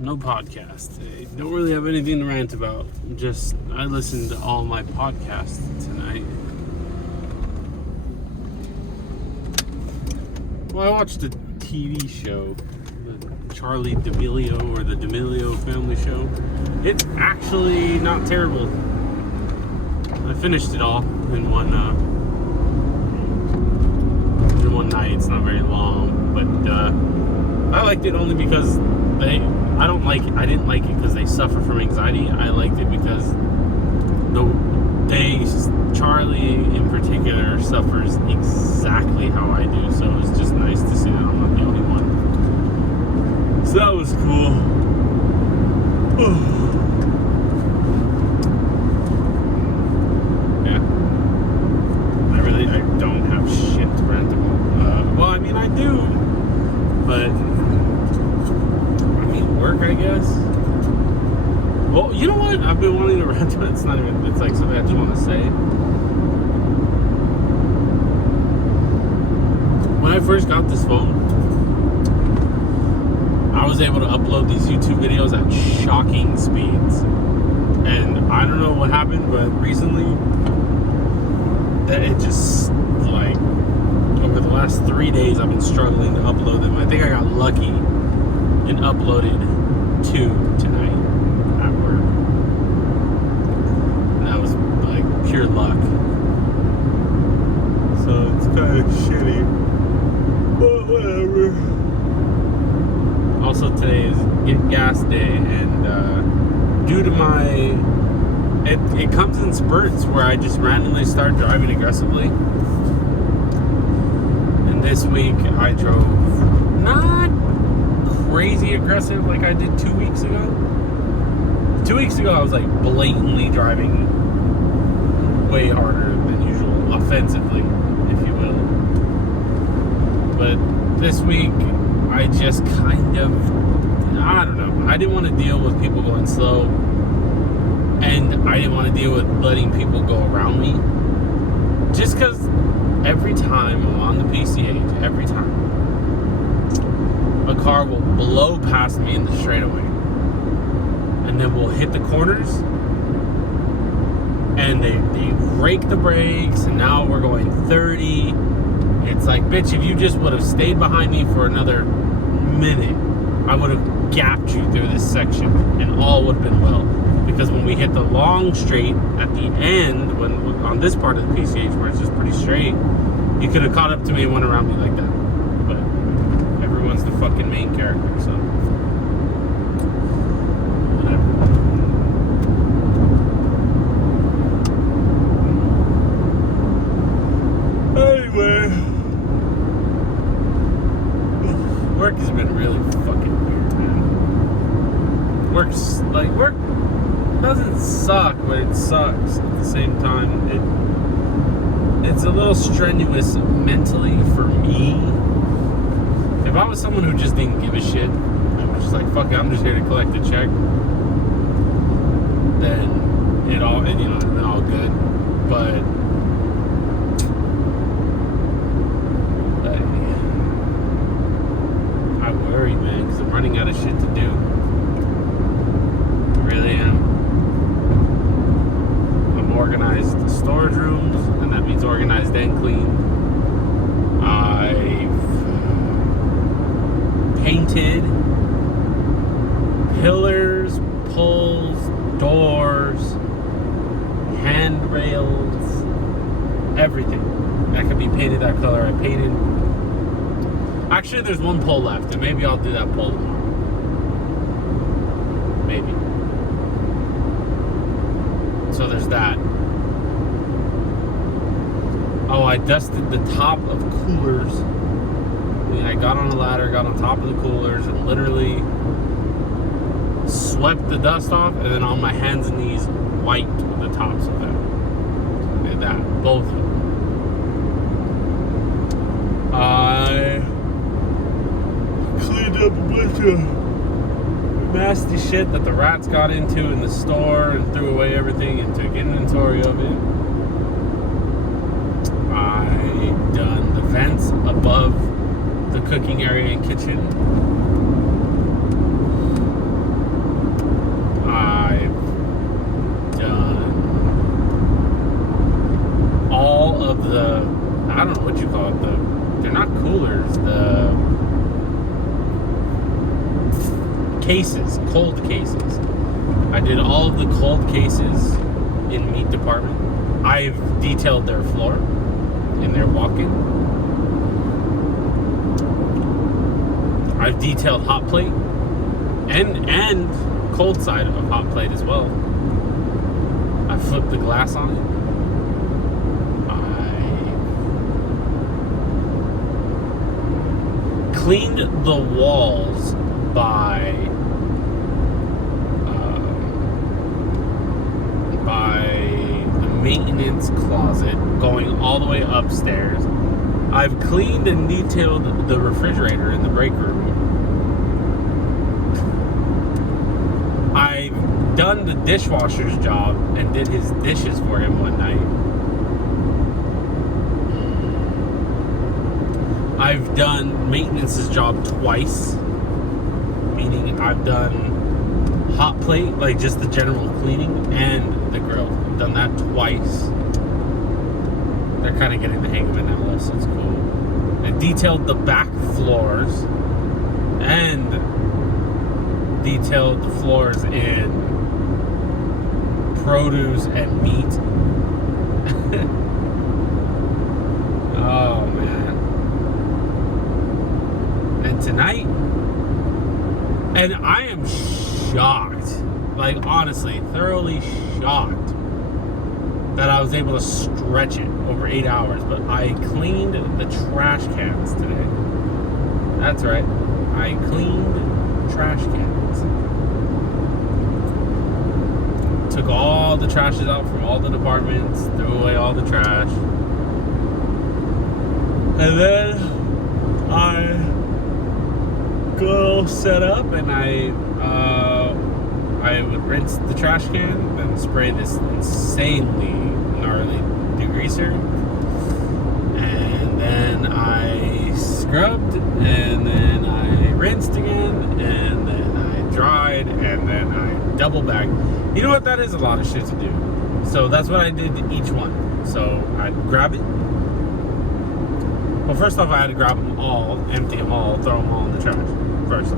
No podcast. I don't really have anything to rant about. Just, I listened to all my podcasts tonight. Well, I watched a TV show, the Charlie D'Amelio or the D'Amelio Family Show. It's actually not terrible. I finished it all in one night. It's not very long, but I liked it only because I didn't like it because they suffer from anxiety. I liked it because Charlie in particular suffers exactly how I do. So it was just nice to see that I'm not the only one. So that was cool. Yeah. I don't have shit to rant about. Well, I mean, I do, but work, I guess. Well, you know what? I've been wanting to rant about. It's like something I just want to say. When I first got this phone, I was able to upload these YouTube videos at shocking speeds. And I don't know what happened, but recently, that it just, like, over the last 3 days, I've been struggling to upload them. I think I got lucky and uploaded 2 tonight at work. And that was like pure luck. So it's kind of shitty. But whatever. Also today is get gas day, and due to my it comes in spurts where I just randomly start driving aggressively. And this week I drove not crazy aggressive like I did 2 weeks ago. 2 weeks ago I was like blatantly driving way harder than usual, offensively, if you will. But this week I just kind of, I don't know, I didn't want to deal with people going slow, and I didn't want to deal with letting people go around me. Just because every time I'm on the PCH, every time a car will blow past me in the straightaway, and then we'll hit the corners, and they rake the brakes, and now we're going 30. It's like, bitch, if you just would have stayed behind me for another minute, I would have gapped you through this section, and all would have been well. Because when we hit the long straight at the end, when on this part of the PCH where it's just pretty straight, you could have caught up to me and went around me like that. But everyone's the fucking main character, so whatever. Anyway, work has been really fucking weird, man. Work doesn't suck, but it sucks at the same time. It's a little strenuous mentally for me. If I was someone who just didn't give a shit, I was just like, fuck it, I'm just here to collect a check, then it's all good. But I worry, man, because I'm running out of shit to do. I really am. I'm organized storage rooms, and that means organized and clean. I've painted pillars, poles, doors, handrails, everything that could be painted that color. I painted. Actually, there's one pole left, and maybe I'll do that pole tomorrow. Maybe. So there's that. Oh, I dusted the top of coolers. I got on a ladder, got on top of the coolers, and literally swept the dust off, and then on my hands and knees wiped the tops of them. I did that, both of them. I cleaned up a bunch of nasty shit that the rats got into in the store and threw away everything and took inventory of it. I done the vents above the cooking area and kitchen. cases, cold cases. I did all of the cold cases in meat department. I've detailed their floor in their walk-in. I've detailed hot plate and cold side of hot plate as well. I flipped the glass on it. I cleaned the walls by the maintenance closet going all the way upstairs. I've cleaned and detailed the refrigerator in the break room. I've done the dishwasher's job and did his dishes for him one night. I've done maintenance's job twice, meaning I've done hot plate, like just the general cleaning, and the grill. I've done that twice. They're kind of getting the hang of it now, so it's cool. I detailed the back floors and detailed the floors in produce and meat. Oh man. And tonight, and I am shocked, like honestly, thoroughly shocked that I was able to stretch it over 8 hours, but I cleaned the trash cans today. That's right, I cleaned trash cans. Took all the trashes out from all the departments, threw away all the trash. And then I go set up and I would rinse the trash can, then spray this insanely gnarly degreaser, and then I scrubbed, and then I rinsed again, and then I dried, and then I double bagged. You know what? That is a lot of shit to do. So that's what I did to each one. So I'd grab it. Well, first off, I had to grab them all, empty them all, throw them all in the trash first.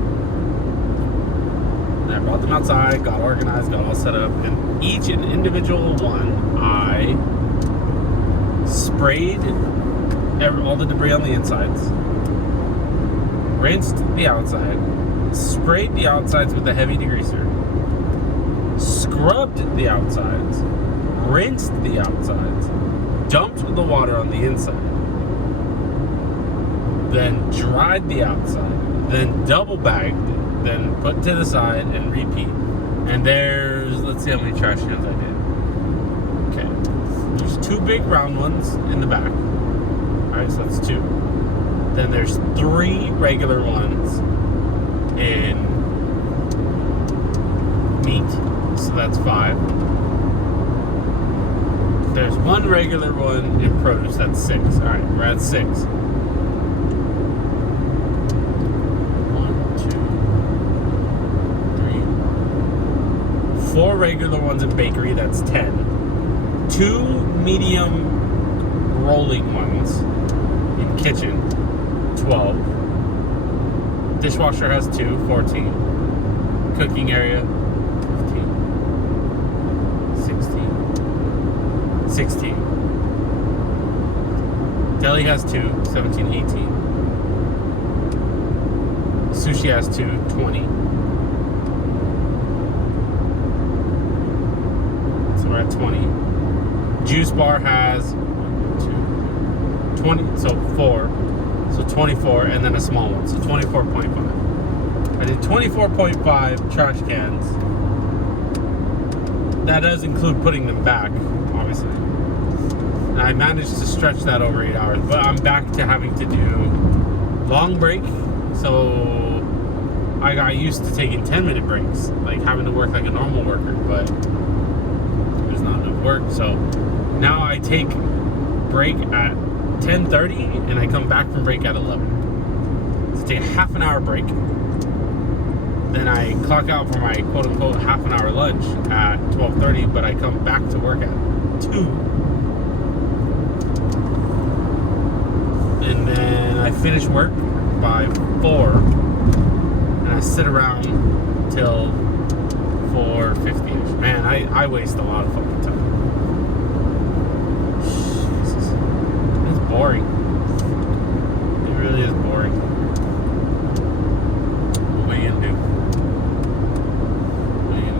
And I brought them outside, got organized, got all set up, and each individual one, I sprayed all the debris on the insides, rinsed the outside, sprayed the outsides with a heavy degreaser, scrubbed the outsides, rinsed the outsides, dumped the water on the inside, then dried the outside, then double bagged, then put to the side and repeat. And there's, let's see how many trash cans I did. Okay, there's 2 big round ones in the back. Alright, so that's 2. Then there's 3 regular ones in meat, so that's 5. There's 1 regular one in produce, that's 6. Alright, we're at 6. 4 regular ones in bakery, that's 10. 2 medium rolling ones in kitchen, 12. Dishwasher has 2, 14. Cooking area, 15. 16. Deli has 2, 17, 18. Sushi has 2, 20. We're at 20. Juice bar has 20, so 4. So 24, and then a small one, so 24.5. I did 24.5 trash cans. That does include putting them back, obviously. And I managed to stretch that over 8 hours, but I'm back to having to do long break. So I got used to taking 10-minute breaks, like having to work like a normal worker, but not enough work. So now I take break at 10:30 and I come back from break at 11. So take a half an hour break. Then I clock out for my quote unquote half an hour lunch at 12:30, but I come back to work at 2. And then I finish work by 4. And I gonna sit around till 4:50ish. Man, I waste a lot of fucking time. Jesus. It's boring. It really is boring. What are you gonna do?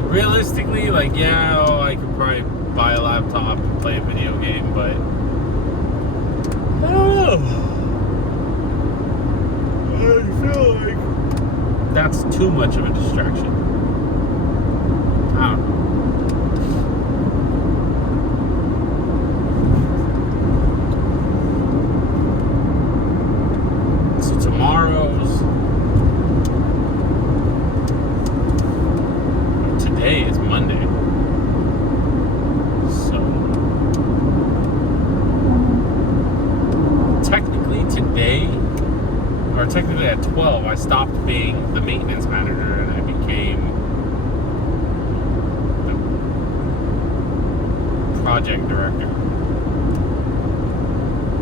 Realistically, like, yeah, I could probably buy a laptop and play a video game, but I don't know. I feel like that's too much of a distraction. I don't know. So today is Monday. So technically at 12, I stopped being the maintenance manager and I became the project director.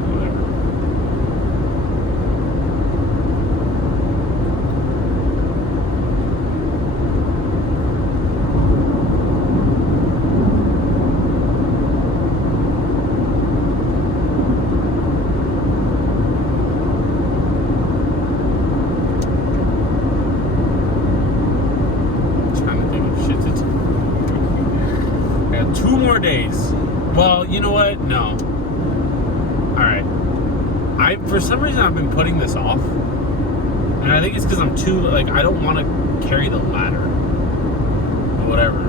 Whatever. Days. Well, you know what? No. Alright. For some reason I've been putting this off. And I think it's because I'm too, like, I don't want to carry the ladder. Or whatever.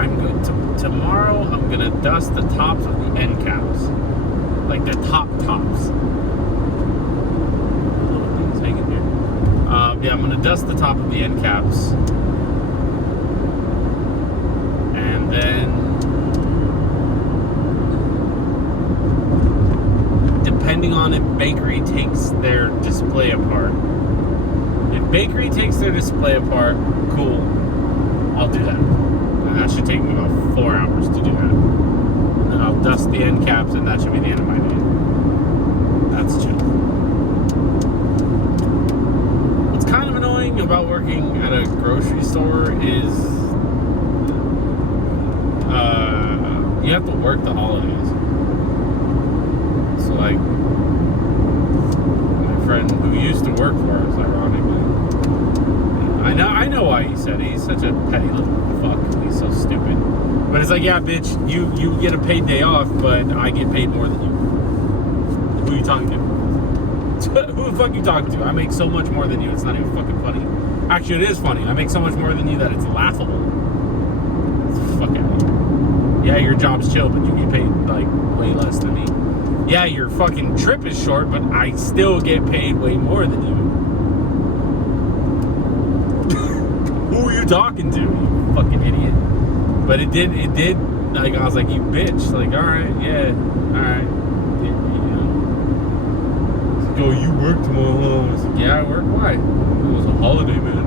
I'm going to, tomorrow I'm going to dust the tops of the end caps. Like the tops. Little things hanging here. Yeah, I'm going to dust the top of the end caps. And then depending on if Bakery takes their display apart. If Bakery takes their display apart, cool, I'll do that. And that should take me about 4 hours to do that. And then I'll dust the end caps and that should be the end of my day. That's chill. What's kind of annoying about working at a grocery store is you have to work the holidays. So like, my friend who used to work for us, ironically, I know why he said it. He's such a petty little fuck. He's so stupid. But it's like, yeah, bitch, you get a paid day off, but I get paid more than you. Who are you talking to? Who the fuck are you talking to? I make so much more than you, it's not even fucking funny. Actually, it is funny. I make so much more than you that it's laughable. Fuck out of here. Yeah, your job's chill, but you get paid, like, way less than me. Yeah, your fucking trip is short, but I still get paid way more than you. Who are you talking to, you fucking idiot? But it did, like, I was like, you bitch. Like, alright, yeah, alright. You know. Like, oh, you work tomorrow. I was like, yeah, I work. Why? It was a holiday, man.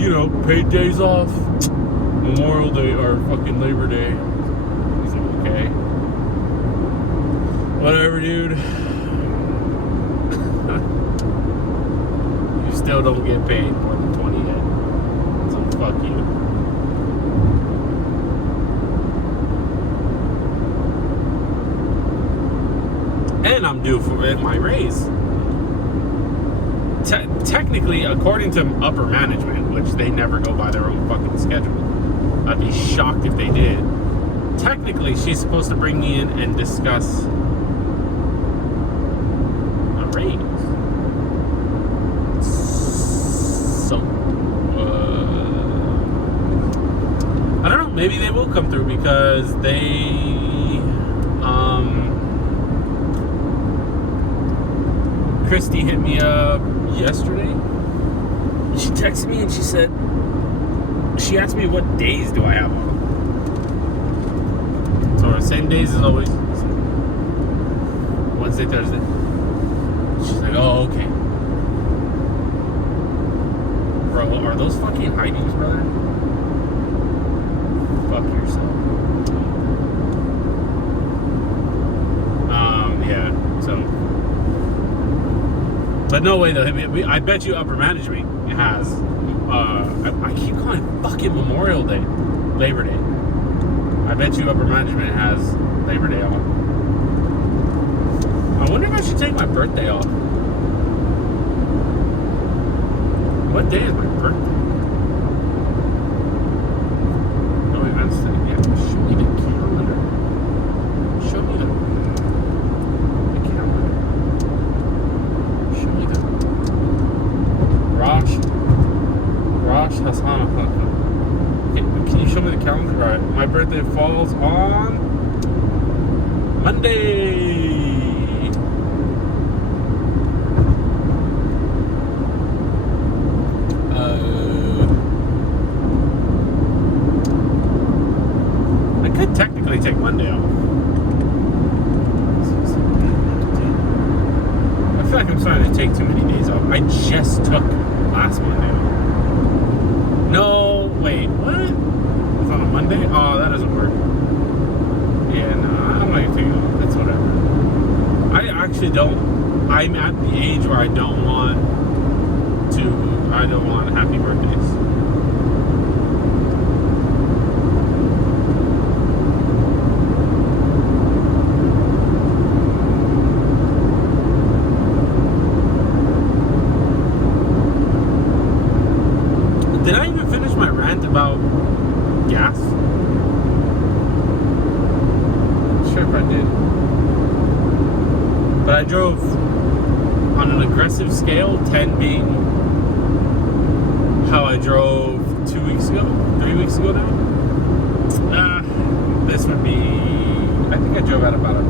You know, paid days off. Memorial Day or fucking Labor Day. He's like, okay. Whatever, dude. You still don't get paid more than 20 yet. So fuck you. And I'm due for my raise. Technically, according to upper management, which they never go by their own fucking schedule, I'd be shocked if they did. Technically, she's supposed to bring me in and discuss a raise. So, I don't know. Maybe they will come through because they, Christy hit me up yesterday. She texted me and she said, she asked me what days do I have on. So same days as always. Wednesday, Thursday. She's like, oh, okay. Bro, are those fucking IDs, brother? Fuck yourself. Yeah, so. But no way though. I bet you upper management has. I keep calling it fucking Memorial Day, Labor Day. I bet you upper management has Labor Day off. I wonder if I should take my birthday off. What day is my birthday? No events today. Yeah, show me the calendar. Show me the calendar. Show me the Rosh Hashanah. Okay, can you show me the calendar? All right, my birthday falls on Monday. I could technically take Monday off. I feel like I'm starting to take too many days off. I just took last Monday off. No, wait, what? It's on a Monday? Oh, that doesn't work. Yeah, no, I don't like to take it off. It's whatever. I actually don't. I'm at the age where I don't want happy birthdays. Did I even finish my rant about gas? Not sure if I did. But I drove on an aggressive scale, 10 being how I drove 2 weeks ago, 3 weeks ago now. This would be, I think I drove at about a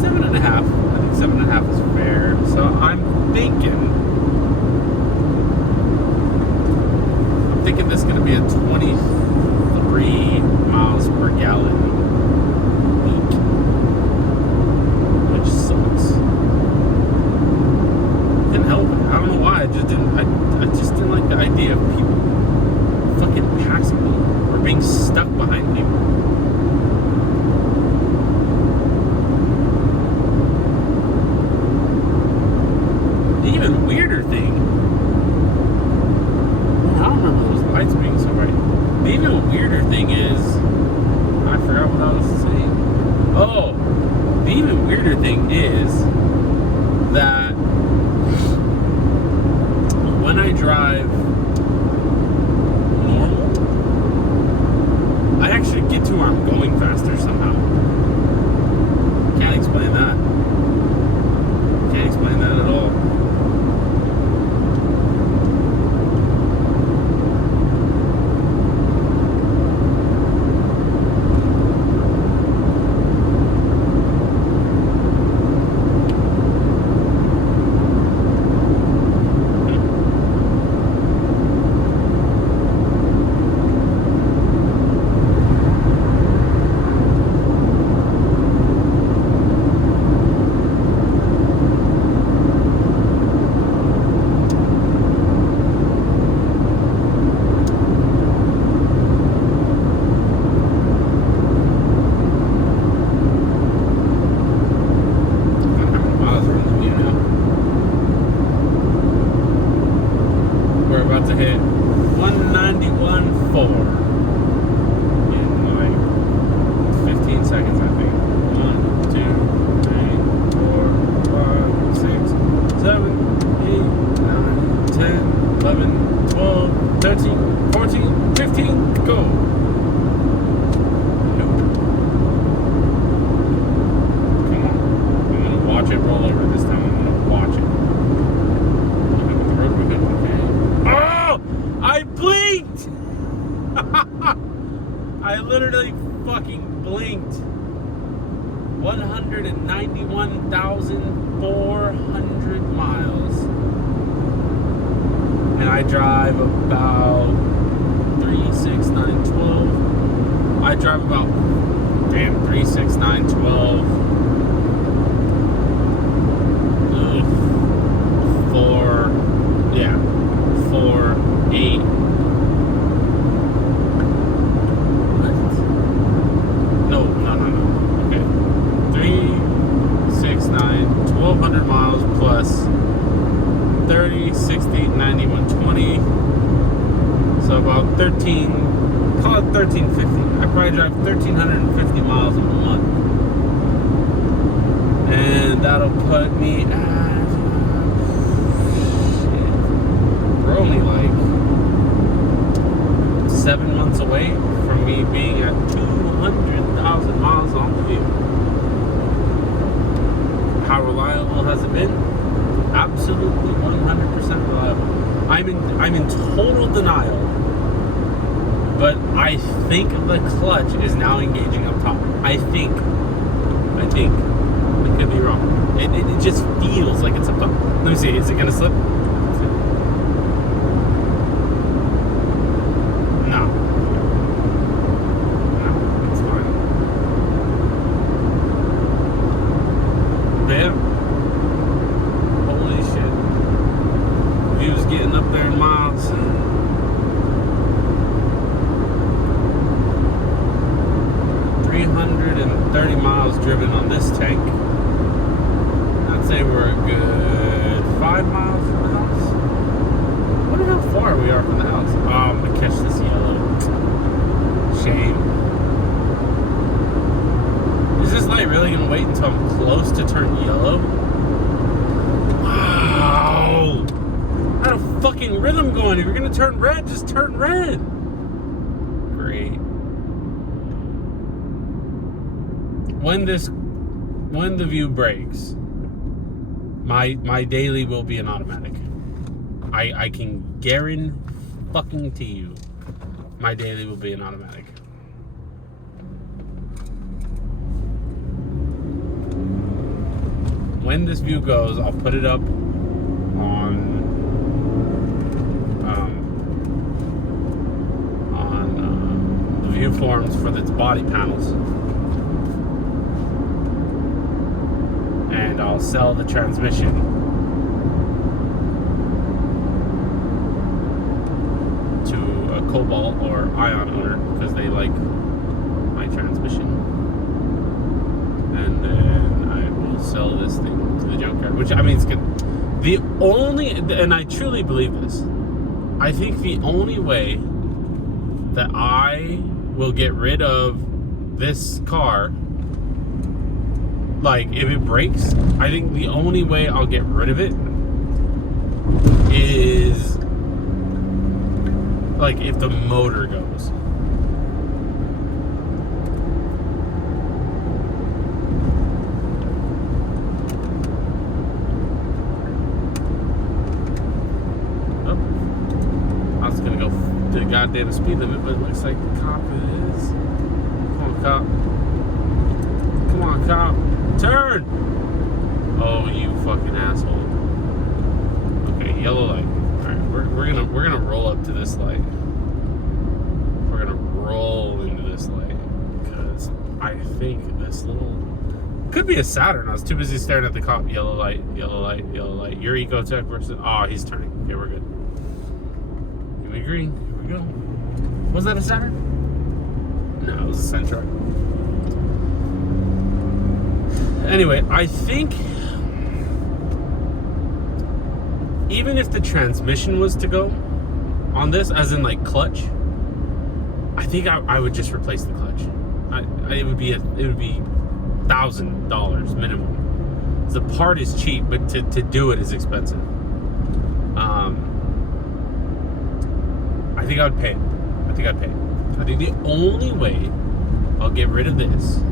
7.5. I think 7.5 is fair. So I'm thinking this is going to be a 23 miles per gallon week, which sucks. Didn't help it. I don't know why. I just didn't like the idea of people fucking passing me or being stuck behind me. The even weirder thing, I don't remember those lights being so bright. The even weirder thing is, I forgot what I was saying. Oh, the even weirder thing is that when I drive normal, I actually get to where I'm going faster somehow. Can't explain that. Can't explain that at all. To hit 191.4 in like 15 seconds, I think. 1, 2, 3, 4, 5, 6, 7, 8, 9, 10, 11, 12, 13, 14, 15, go. Nope. Come on. I'm gonna watch it roll over this time. I'm gonna watch it. I blinked! I literally fucking blinked. 191,400 miles. And I drive about 3, 6, 9, 12. I drive about, 3, 6, 9, 12. 4, 8. What? No. Okay. 3, 30, 60, 90, 120. So about 13, call it 1350. I probably drive 1,350 miles a month. And that'll put me at, we're only like 7 months away from me being at 200,000 miles on the View. How reliable has it been? Absolutely 100% reliable. I'm in total denial, but I think the clutch is now engaging up top. I think. I could be wrong. It just feels like it's up top. Let me see. Is it gonna slip? No. No, it's fine. Yeah. Holy shit. View's getting up there in miles. 330 miles driven on this tank. I'd say we're a good 5 miles from the house. I wonder how far we are from the house. Oh, I'm gonna catch this yellow. Shame. Is this light really gonna wait until I'm close to turn yellow? Wow! I had a fucking rhythm going. If you're gonna turn red, just turn red. Great. When the View breaks, my daily will be an automatic. I can guarantee you, my daily will be an automatic. When this View goes, I'll put it up on the View forums for its body panels. And I'll sell the transmission to a Cobalt or Ion owner because they like my transmission. And then I will sell this thing to the junkyard, which I mean, it's good. The only, and I truly believe this, I think the only way that I will get rid of this car, like if it breaks, I think the only way I'll get rid of it is like if the motor goes. Oh, I was gonna go to the goddamn speed limit, but it looks like the cop is. Come on, cop. Come on, cop. Turn! Oh, you fucking asshole. Okay, yellow light. Alright, we're gonna roll up to this light. We're gonna roll into this light. Because I think this little could be a Saturn. I was too busy staring at the cop. Yellow light, yellow light, yellow light. Your Ecotec versus oh, he's turning. Okay, we're good. Give me green. Here we go. Was that a Saturn? No, it was a Sentra. Anyway, I think even if the transmission was to go on this, as in like clutch, I think I would just replace the clutch. It would be $1,000 minimum. The part is cheap, but to do it is expensive. I think I would pay it. I think the only way I'll get rid of this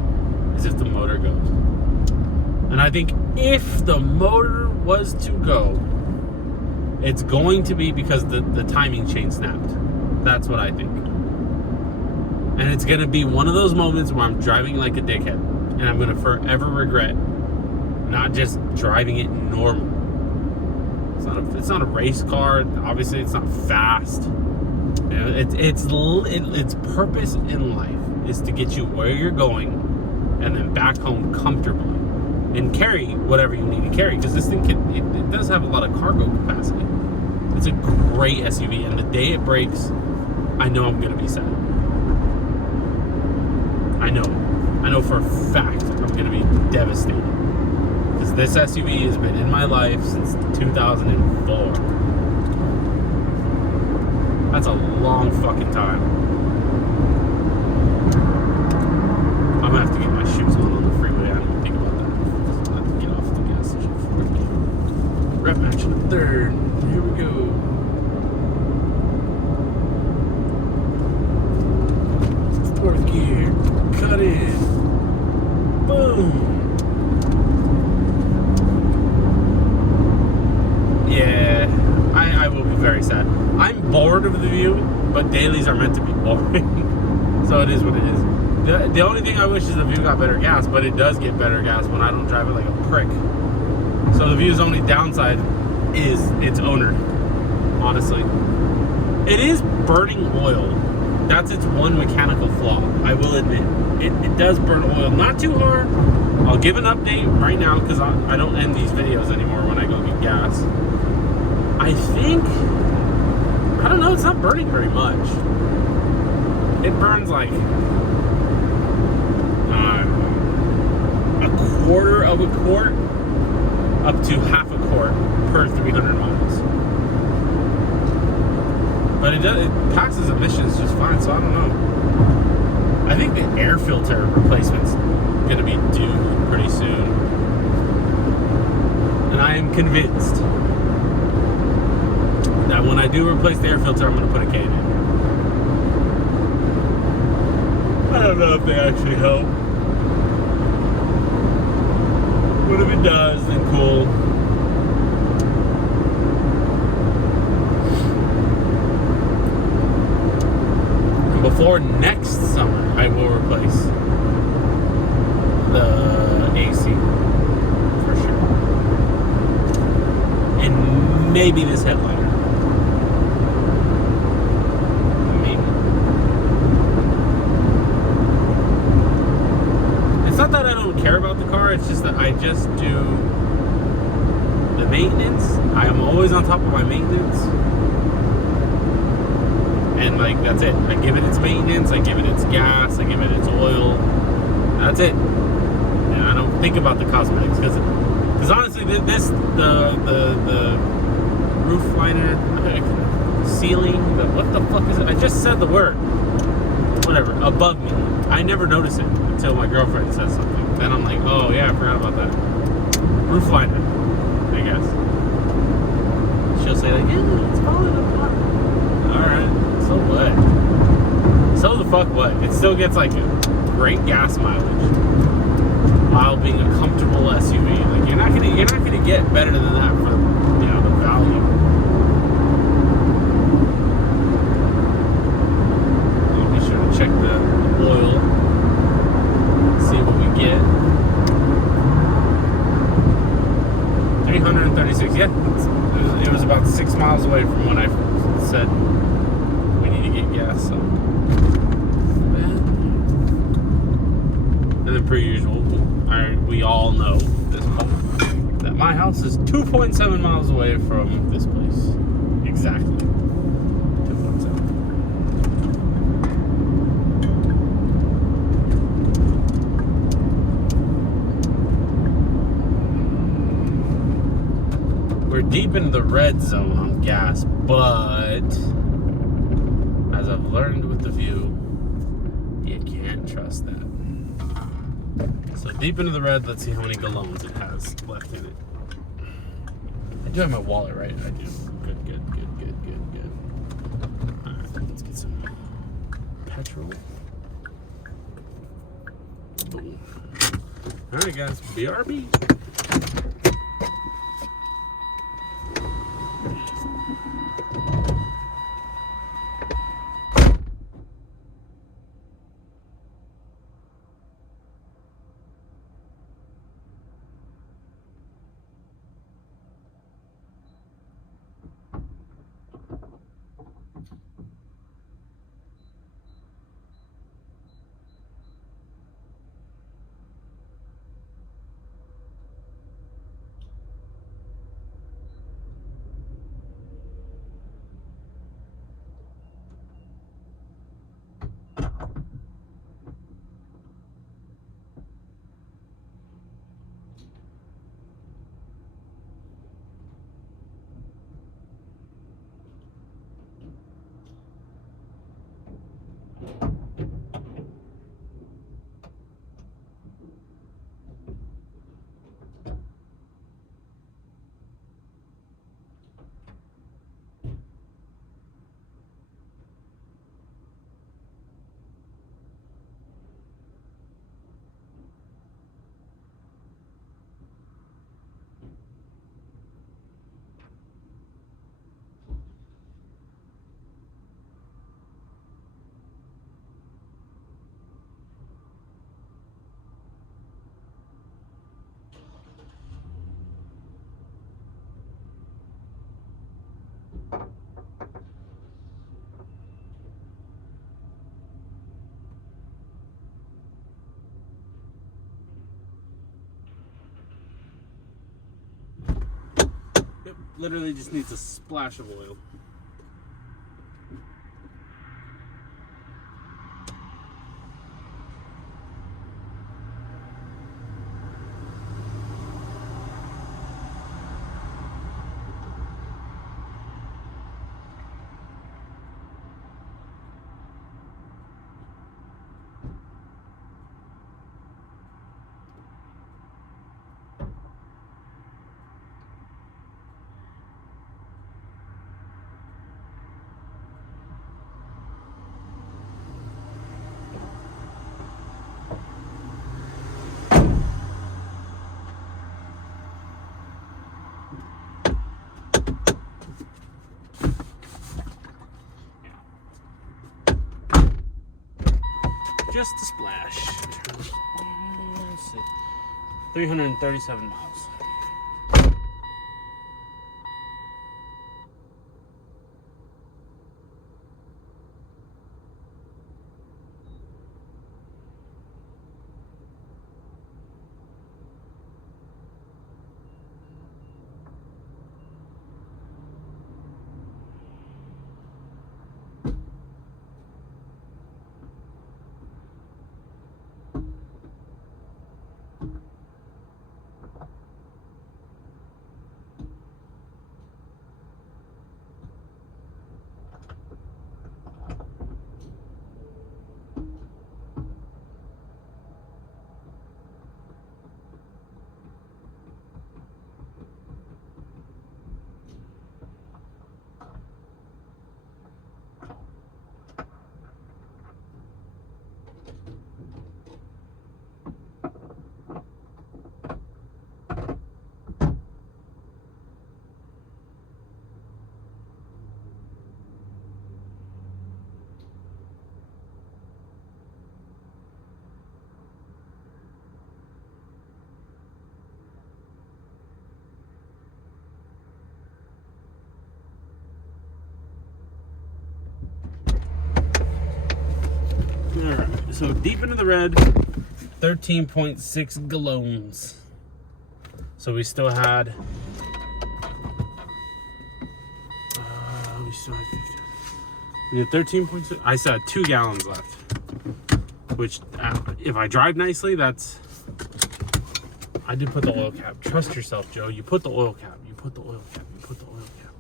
is if the motor goes. And I think if the motor was to go, it's going to be because the timing chain snapped. That's what I think. And it's going to be one of those moments where I'm driving like a dickhead. And I'm going to forever regret not just driving it normal. It's not a race car. Obviously, it's not fast. You know, its purpose in life is to get you where you're going and then back home comfortably. And carry whatever you need to carry, because this thing it does have a lot of cargo capacity. It's a great SUV, and the day it breaks, I know I'm gonna be sad. I know for a fact I'm gonna be devastated, because this SUV has been in my life since 2004. That's a long fucking time. I'm gonna have to get my shoes on the freeway. I didn't even think about that. I have to get off the gas station before I go. Rep match in the third. Here we go. Fourth gear. Cut in. Boom. Yeah, I will be very sad. I'm bored of the View, but dailies are meant to be boring. So it is what it is. The only thing I wish is the View got better gas, but it does get better gas when I don't drive it like a prick. So the View's only downside is its owner, honestly. It is burning oil. That's its one mechanical flaw, I will admit. It does burn oil, not too hard. I'll give an update right now because I don't end these videos anymore when I go get gas. I think, I don't know, it's not burning very much. It burns like a quarter of a quart up to half a quart per 300 miles. But it passes emissions just fine, so I don't know. I think the air filter replacement's gonna be due pretty soon. And I am convinced that when I do replace the air filter, I'm gonna put a cane in. I don't know if they actually help. But if it does, then cool. And before next summer, I will replace the AC for sure. And maybe this headliner. It's not that I don't care about the car, it's just that I just do the maintenance. I am always on top of my maintenance. And like, that's it. I give it its maintenance, I give it its gas, I give it its oil. That's it. And I don't think about the cosmetics because honestly, the roof liner, ceiling, what the fuck is it? I just said the word. Whatever, above me. I never notice it until my girlfriend says something. Then I'm like, oh yeah, I forgot about that. Roof liner, I guess. She'll say like, yeah, it's falling apart. Alright, so what? So the fuck what? It still gets like great gas mileage while being a comfortable SUV. Like you're not gonna get better than that for the value. Check the oil, see what we get. 336, yeah, it was about 6 miles away from when I said we need to get gas, so. And then per usual, we all know this point, that my house is 2.7 miles away from this place. Exactly. 2.7. We're deep into the red zone on gas, but as I've learned with the View, you can't trust that. So deep into the red, let's see how many gallons it has left in it. I do have my wallet, right? I do. Good. Alright, let's get some petrol. Boom. Alright guys, BRB. literally just needs a splash of oil. Just a splash. Let's see. 337 miles. Alright, so deep into the red, 13.6 gallons. So we still had, we still had 50. We had 13.6, I still had 2 gallons left. Which, if I drive nicely, that's, I did put the oil cap. Trust yourself, Joe. You put the oil cap. You put the oil cap. You put the oil cap.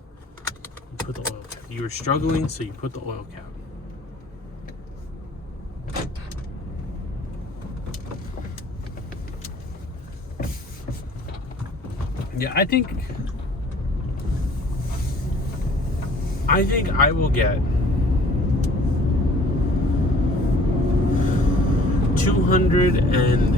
You put the oil cap. You were struggling, so you put the oil cap. Yeah, I think I will get 200 and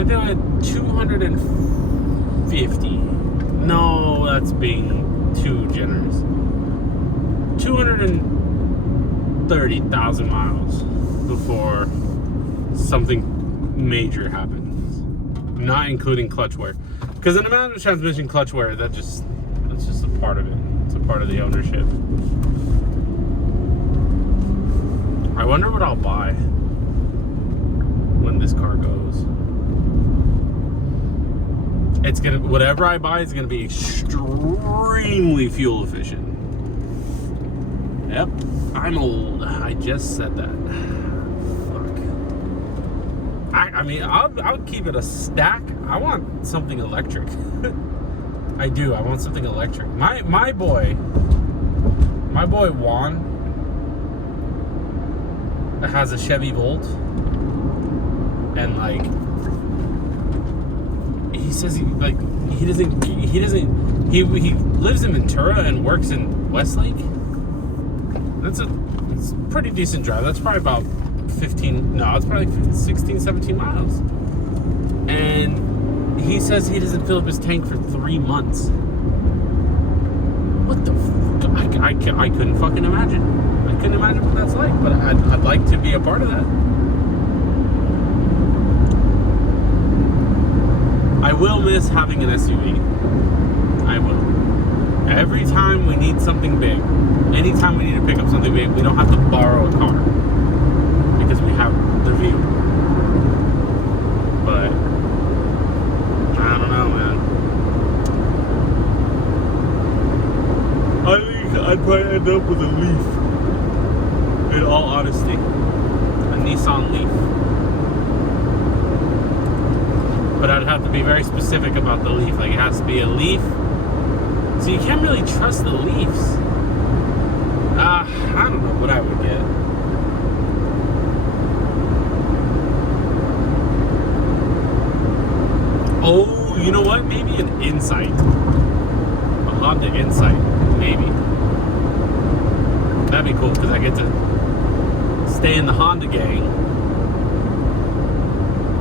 I think I had 250. No, that's being too generous. 230,000 miles before something major happens, not including clutch wear, because in a manual transmission, clutch wear, that's just a part of it. It's a part of the ownership. I wonder what I'll buy when this car goes. It's gonna, whatever I buy is gonna be extremely fuel efficient. Yep, I'm old. I just said that. I mean, I'll keep it a stack. I want something electric. I do. I want something electric. My boy Juan has a Chevy Volt, and like he says he lives in Ventura and works in Westlake. It's a pretty decent drive. That's probably about 16, 17 miles. And he says he doesn't fill up his tank for 3 months. What the fuck? I couldn't fucking imagine. I couldn't imagine what that's like, but I'd like to be a part of that. I will miss having an SUV. I will. Every time we need something big, anytime we need to pick up something big, we don't have to borrow a car because we have the View. but I don't know, man. I think I'd probably end up with a Leaf. In all honesty, a Nissan Leaf. But I'd have to be very specific about the Leaf. Like, it has to be a Leaf. So you can't really trust the Leafs. I don't know what I would get. Oh, you know what? Maybe an Insight. A Honda Insight, maybe. That'd be cool because I get to stay in the Honda gang.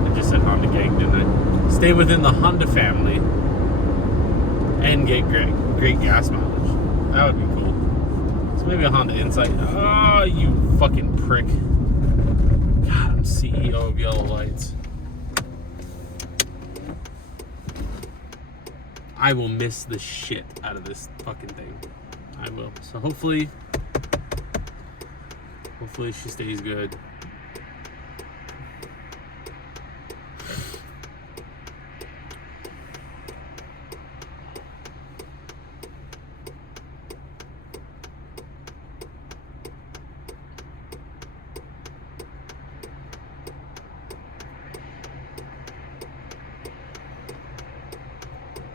I just said Honda gang, didn't I? Stay within the Honda family and get great gas mileage. That would be cool. So maybe a Honda Insight. Oh, you fucking prick. God, I'm CEO of Yellow Lights. I will miss the shit out of this fucking thing. I will. So hopefully she stays good.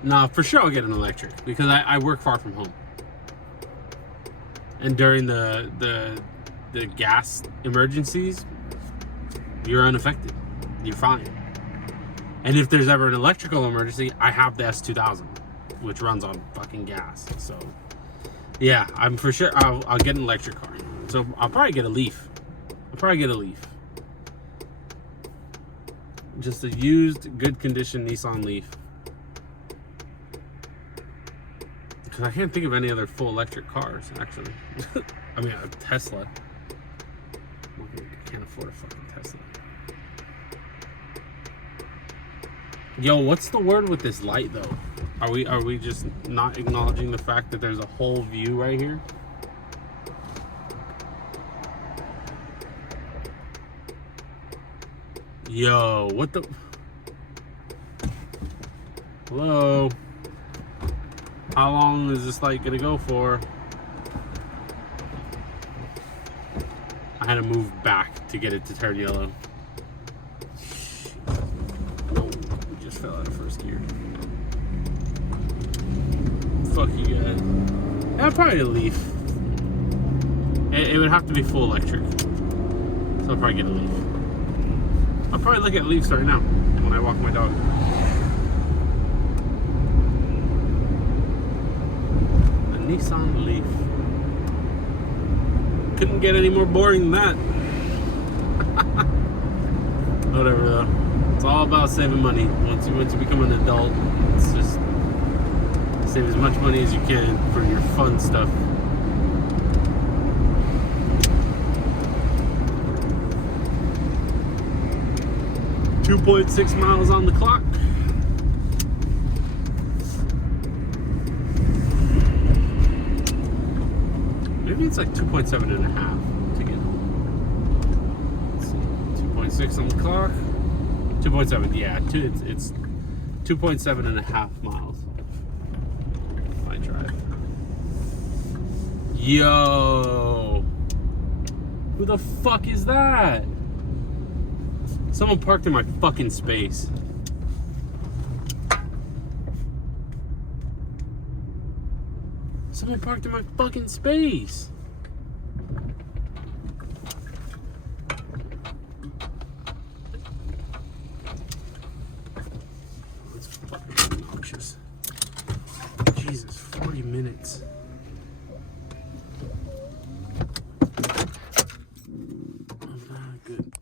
Nah, for sure I'll get an electric because I work far from home. And during the gas emergencies, you're unaffected. You're fine. And if there's ever an electrical emergency, I have the S2000, which runs on fucking gas. So, yeah, I'm for sure I'll get an electric car. So I'll probably get a Leaf. Just a used, good condition Nissan Leaf. Because I can't think of any other full electric cars, actually. I mean, a Tesla. I can't afford a fucking Tesla. Yo, what's the word with this light, though? Are we just not acknowledging the fact that there's a whole view right here? Yo, what the... Hello? How long is this light gonna go for? I had to move back to get it to turn yellow. Whoa, we just fell out of first gear. Fuck you guys. Yeah, probably a Leaf. It would have to be full electric. So I'll probably get a Leaf. I'll probably look at Leafs right now when I walk my dog. A Nissan Leaf. Couldn't get any more boring than that. Whatever though. It's all about saving money. Once you become an adult, it's just save as much money as you can for your fun stuff. .6 miles on the clock. Maybe it's like 2.7 and a half to get home. Let's see. 2.6 on the clock. 2.7, yeah. It's 2.7 and a half miles. I drive. Yo. Who the fuck is that? Someone parked in my fucking space. Someone parked in my fucking space. That's fucking obnoxious. Jesus, 40 minutes.